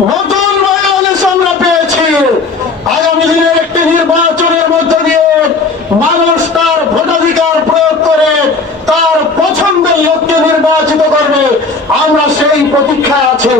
নতুন বাংলাদেশ আমরা পেয়েছি। আগামী দিনের একটি নির্বাচনের মধ্য দিয়ে মানুষ তার ভোটাধিকার প্রয়োগ করে তার পছন্দের লোককে নির্বাচিত করবে। আমরা সেই প্রতীক্ষায় আছি।